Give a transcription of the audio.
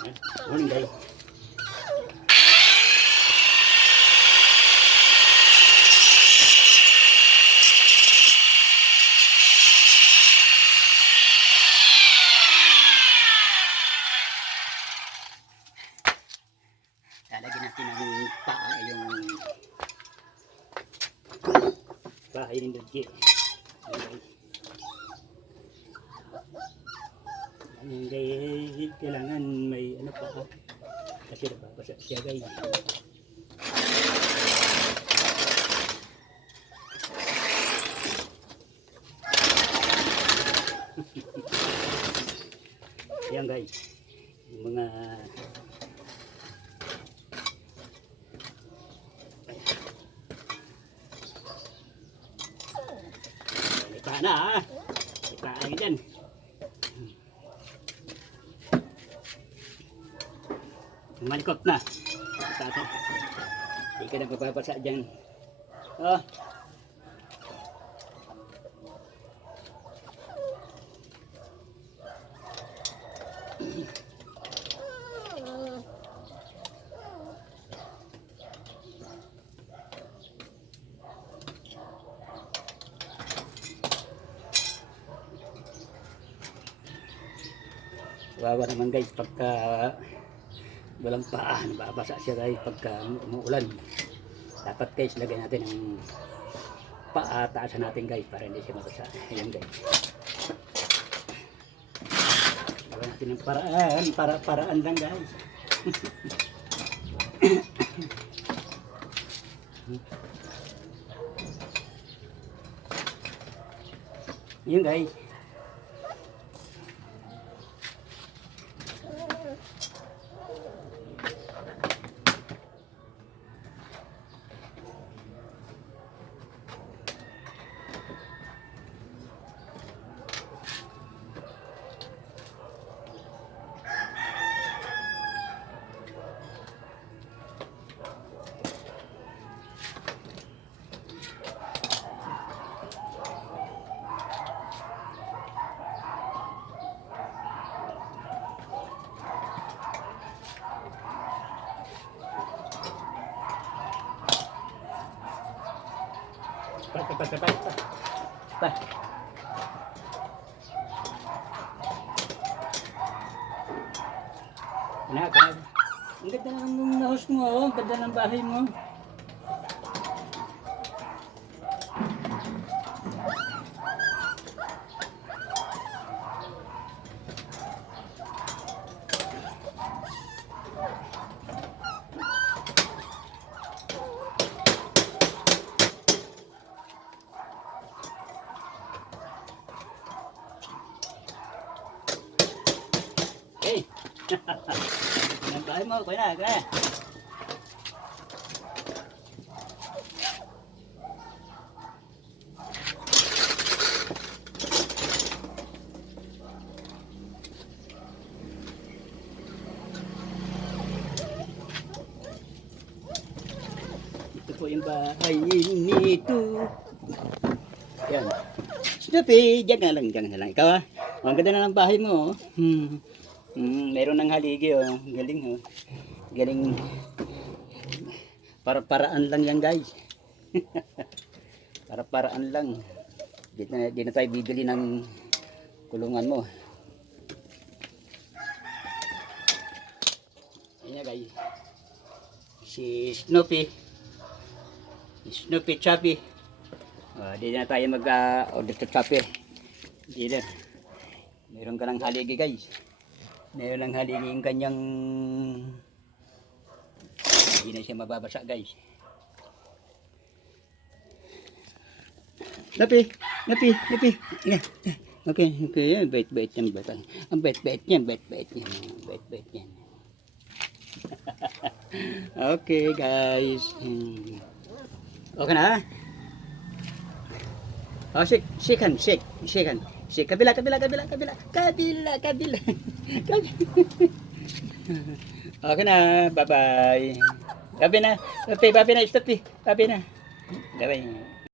Morning guys. Lalagyan natin ng paa yung bahay ni Dodge. Ayan guys, kailangan may ano pa kasi nababasa siya guys. Ayan guys, yung mga na ha. Ikaan dyan. Malikot na. Hindi ka na mababasa dyan. Oh. Wawa naman guys pagka walang paa, nababasa siya guys pagka umuulan. Dapat guys lagyan natin ng paa, taasan natin guys para hindi siya mabasa. Ayan guys. Lagyan natin ng paraan, paraan lang guys. Ayan guys. Bye. Ang ganda ng house mo, oh. Ang ganda ng bahay mo. Hey. Ang bahay mo, kuya na. Ito po yung bahay nito. Yan. Snoopy, dyan na lang. Ikaw ah. Ang ganda na ng bahay mo. Meron ng haligi oh. Galing oh. Galing. Para-paraan lang yan guys. Para-paraan lang. Di na tayo bibili ng kulungan mo. Ayan guys. Si Snoopy. Snoopy Chappy. Di na tayo mag-order sa Chappy. Di na. Meron ka ng haligi guys. Meron ng haligi yung kanyang hindi na siya mababasa guys. Napi. Yeah. Okay. Bait yan. Ang bait yan. Okay guys. Okay na. Oh, shake. Kabila. Okay na, bye-bye. Babi na, stop. Babi na. Bye-bye.